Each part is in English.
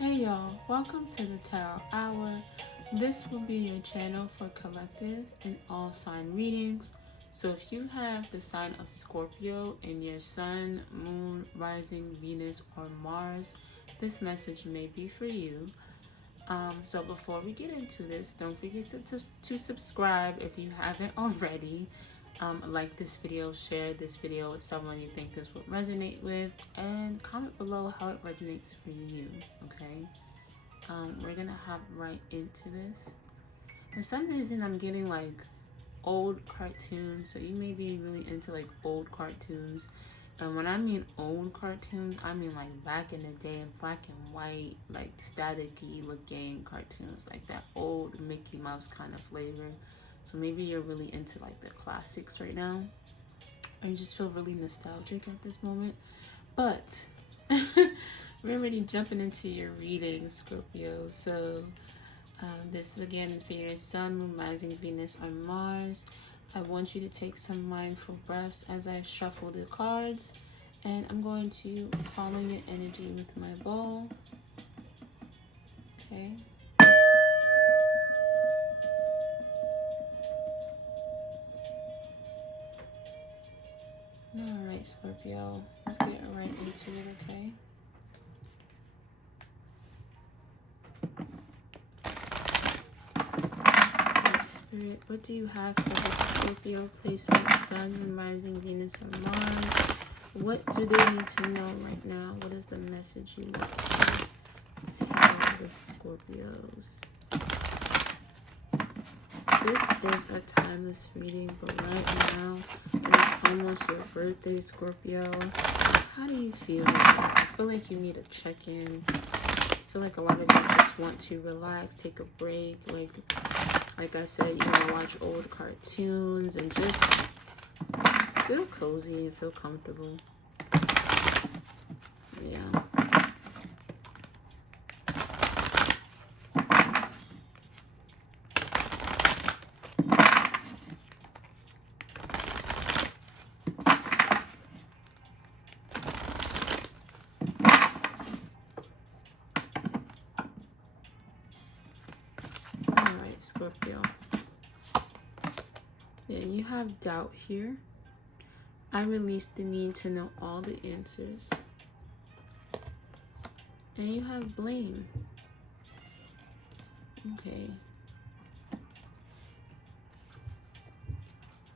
Hey y'all, welcome to the Tarot Hour. This will be your channel for collective and all sign readings. So if you have the sign of Scorpio in your sun, moon, rising, Venus, or Mars, this message may be for you. So before we get into this, don't forget to subscribe if you haven't already. Like this video, share this video with someone you think this would resonate with, and comment below how it resonates for you, okay? We're gonna hop right into this. For some reason, I'm getting like old cartoons, so you may be really into like old cartoons. And when I mean old cartoons, I mean like back in the day in black and white, like staticky looking cartoons, like that old Mickey Mouse kind of flavor. So maybe you're really into like the classics right now, or you just feel really nostalgic at this moment. But we're already jumping into your reading, Scorpio. So this again is for your Sun, Moon, Rising, Venus, or Mars. I want you to take some mindful breaths as I shuffle the cards, and I'm going to follow your energy with my ball. Okay. All right, Scorpio. Let's get right into it, okay? Spirit, what do you have for the Scorpio placement, Sun, Moon, Rising, Venus, or Mars? What do they need to know right now? What is the message you want to tell the Scorpios? This is a timeless reading, but right now, it's almost your birthday, Scorpio. How do you feel? I feel like you need a check-in. I feel like a lot of you just want to relax, take a break. Like I said, you want to watch old cartoons and just feel cozy and feel comfortable. Yeah. Alright, Scorpio. Yeah, you have doubt here. I release the need to know all the answers. And you have blame. Okay.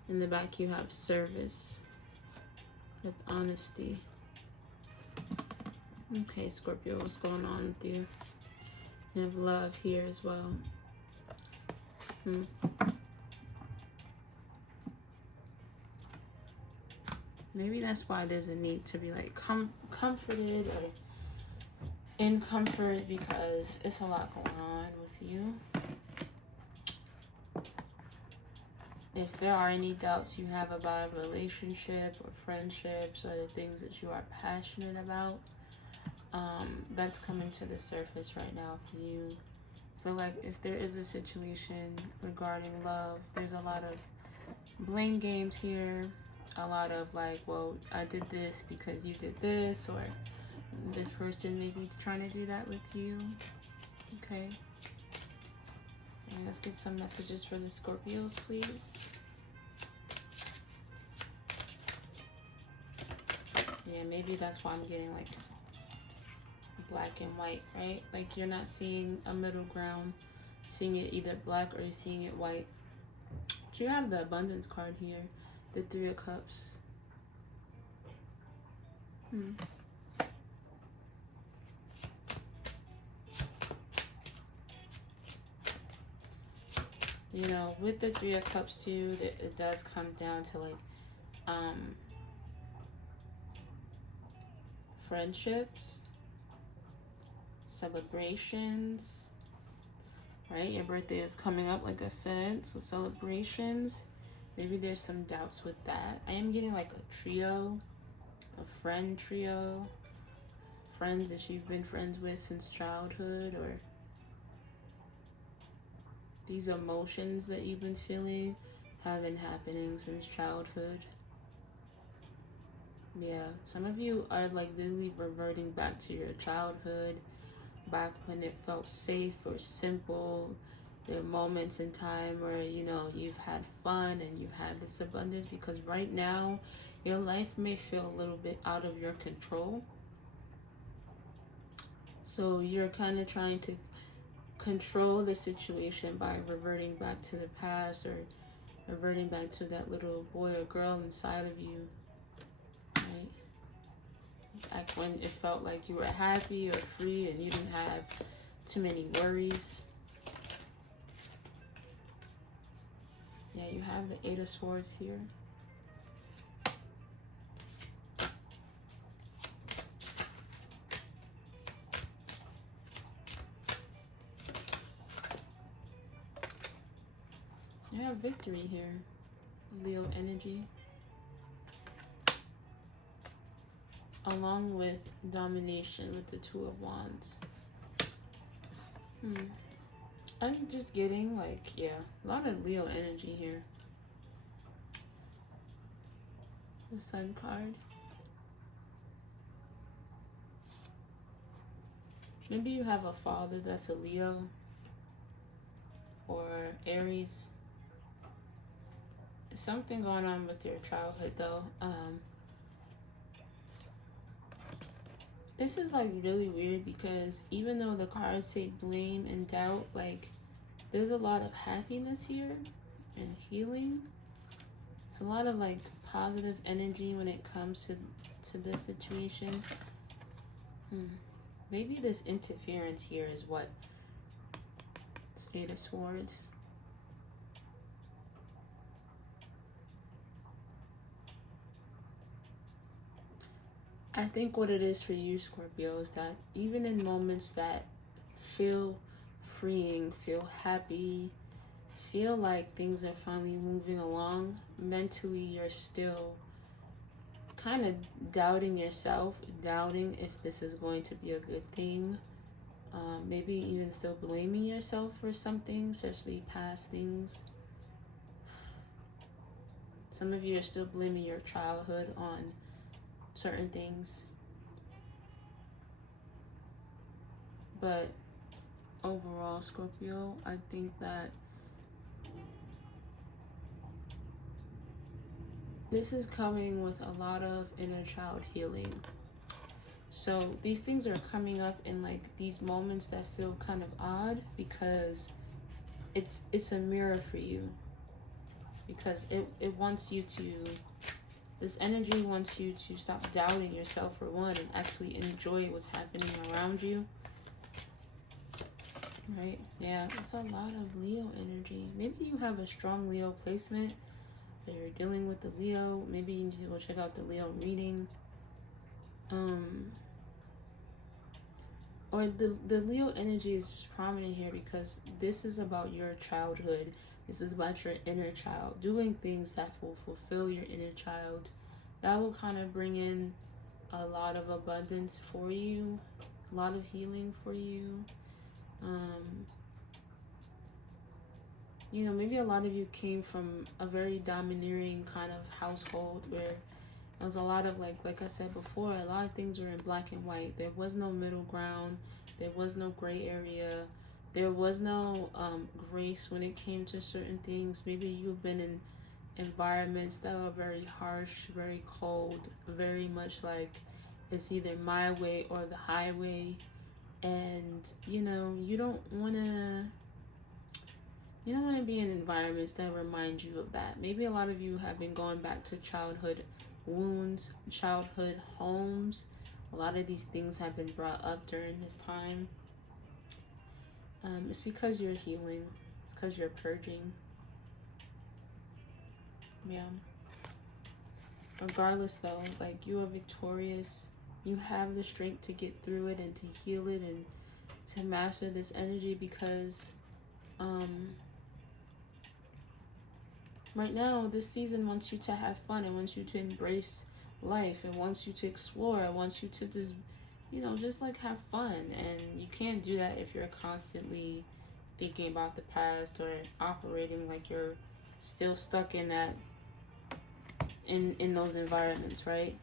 In the back you have service with honesty. Okay, Scorpio, what's going on with you? You have love here as well. Maybe that's why there's a need to be like comforted or in comfort, because it's a lot going on with you. If there are any doubts you have about a relationship or friendships or the things that you are passionate about, that's coming to the surface right now for you. I feel like if there is a situation regarding love, there's a lot of blame games here. A lot of like, well, I did this because you did this, or this person may be trying to do that with you. Okay. And let's get some messages for the Scorpios, please. Yeah, maybe that's why I'm getting like black and white, right? Like you're not seeing a middle ground, seeing it either black or you're seeing it white. But you have the abundance card here, the Three of Cups. You know, with the Three of Cups too, it does come down to like friendships, celebrations, right? Your birthday is coming up, like I said, so celebrations. Maybe there's some doubts with that. I am getting like a trio, a friend trio, friends that you've been friends with since childhood, or these emotions that you've been feeling have been happening since childhood. Yeah, some of you are like literally reverting back to your childhood, back when it felt safe or simple. There are moments in time where, you know, you've had fun and you had this abundance, because right now your life may feel a little bit out of your control. So you're kind of trying to control the situation by reverting back to the past, or reverting back to that little boy or girl inside of you, right? Back when it felt like you were happy or free and you didn't have too many worries. Yeah, you have the Eight of Swords here. You have victory here, Leo energy. Along with domination with the Two of Wands. I'm just getting like, yeah, a lot of Leo energy here. The Sun card. Maybe you have a father that's a Leo or Aries. There's something going on with your childhood though. This is like really weird, because even though the cards say blame and doubt, like there's a lot of happiness here and healing. It's a lot of like positive energy when it comes to this situation. Maybe this interference here is what? It's Eight of Swords. I think what it is for you, Scorpio, is that even in moments that feel freeing, feel happy, feel like things are finally moving along, mentally you're still kind of doubting yourself, doubting if this is going to be a good thing. Maybe even still blaming yourself for something, especially past things. Some of you are still blaming your childhood on certain things. But overall, Scorpio, I think that this is coming with a lot of inner child healing. So these things are coming up in like these moments that feel kind of odd, because it's a mirror for you. Because it wants you to, this energy wants you to stop doubting yourself for one, and actually enjoy what's happening around you. Right? Yeah, it's a lot of Leo energy. Maybe you have a strong Leo placement, or you're dealing with the Leo. Maybe you need to go check out the Leo reading. Or the Leo energy is just prominent here because this is about your childhood. This is about your inner child. Doing things that will fulfill your inner child. That will kind of bring in a lot of abundance for you. A lot of healing for you. You know, maybe a lot of you came from a very domineering kind of household where there was a lot of, like I said before, a lot of things were in black and white. There was no middle ground. There was no gray area. There was no grace when it came to certain things. Maybe you've been in environments that were very harsh, very cold, very much like it's either my way or the highway. And, you know, you don't want to be in environments that remind you of that. Maybe a lot of you have been going back to childhood wounds, childhood homes. A lot of these things have been brought up during this time. It's because you're healing. It's because you're purging. Yeah. Regardless though, like, you are victorious. You have the strength to get through it and to heal it and to master this energy, because right now, this season wants you to have fun. It wants you to embrace life. It wants you to explore. It wants you to just, you know, just like have fun. And you can't do that if you're constantly thinking about the past or operating like you're still stuck in that, in those environments, right?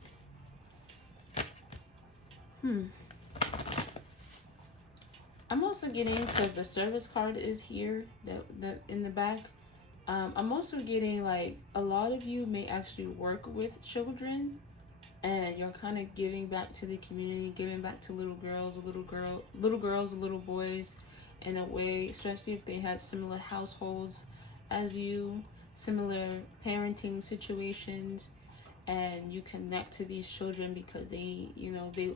I'm also getting, because the service card is here, that in the back. I'm also getting like a lot of you may actually work with children, and you're kind of giving back to the community, giving back to little girls, little boys, in a way, especially if they had similar households as you, similar parenting situations, and you connect to these children because they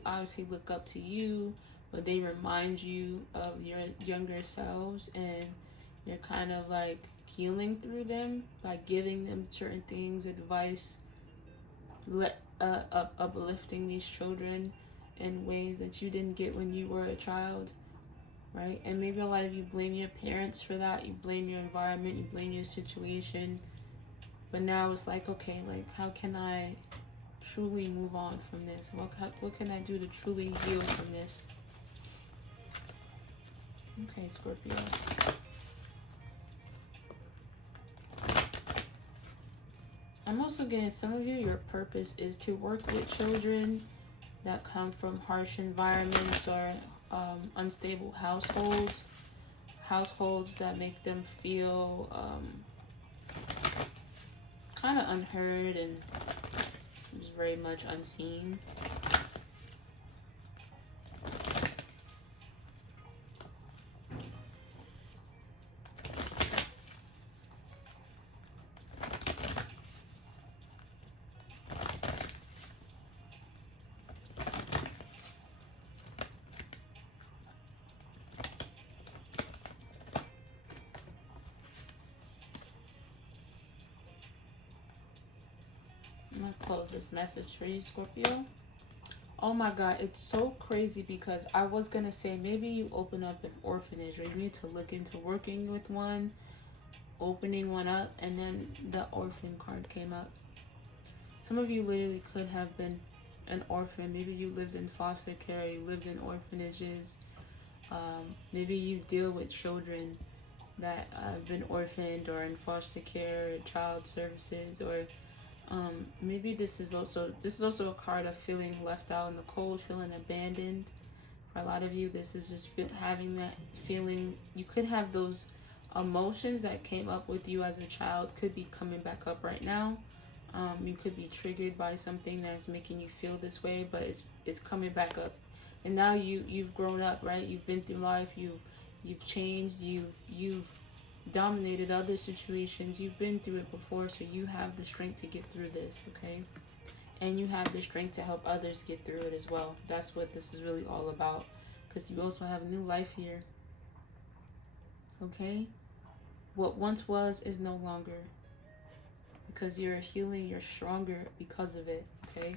obviously look up to you, but they remind you of your younger selves, and you're kind of like healing through them by giving them certain things, advice, uplifting these children in ways that you didn't get when you were a child, right? And maybe a lot of you blame your parents for that, you blame your environment, you blame your situation, but now it's like, okay, like how can I truly move on from this? What can I do to truly heal from this? Okay, Scorpio. I'm also getting some of you, your purpose is to work with children that come from harsh environments or unstable households that make them feel kind of unheard and very much unseen. I'm gonna close this message for you, Scorpio. Oh my God, it's so crazy because I was gonna say maybe you open up an orphanage, or you need to look into working with one, opening one up, and then the orphan card came up. Some of you literally could have been an orphan. Maybe you lived in foster care, you lived in orphanages. Maybe you deal with children that have been orphaned or in foster care, child services, or maybe this is also a card of feeling left out in the cold, feeling abandoned. For a lot of you, this is just having that feeling. You could have those emotions that came up with you as a child could be coming back up right now. You could be triggered by something that's making you feel this way, but it's coming back up. And now you've grown up, right? You've been through life. You've changed. You've dominated other situations. You've been through it before, so you have the strength to get through this, okay? And you have the strength to help others get through it as well. That's what this is really all about, because you also have a new life here, okay? What once was is no longer, because you're healing, you're stronger because of it, okay?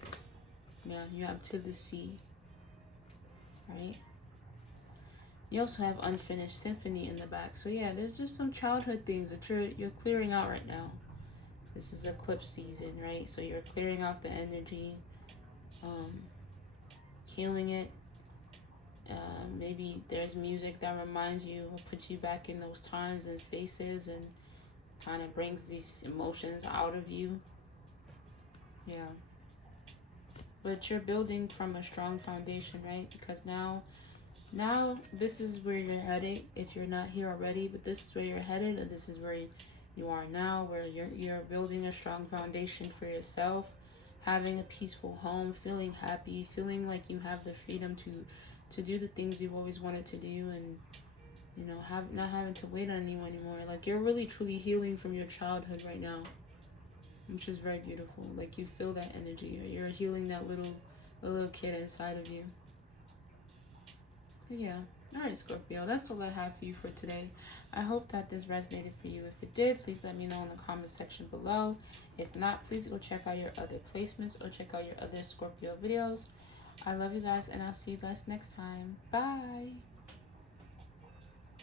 Yeah, you have to the sea, right? You also have unfinished symphony in the back. So yeah, there's just some childhood things that you're clearing out right now. This is eclipse season, right? So you're clearing out the energy, healing it. Maybe there's music that reminds you or puts you back in those times and spaces and kind of brings these emotions out of you. Yeah. But you're building from a strong foundation, right? Because now this is where you're headed if you're not here already, but this is where you're headed, and this is where you are now, where you're building a strong foundation for yourself, having a peaceful home, feeling happy, feeling like you have the freedom to do the things you've always wanted to do, and not having to wait on anyone anymore. Like, you're really truly healing from your childhood right now, which is very beautiful. Like, you feel that energy. You're healing that little kid inside of you. Yeah. Alright, Scorpio, that's all I have for you for today. I hope that this resonated for you. If it did, please let me know in the comment section below. If not, please go check out your other placements or check out your other Scorpio videos. I love you guys, and I'll see you guys next time. Bye!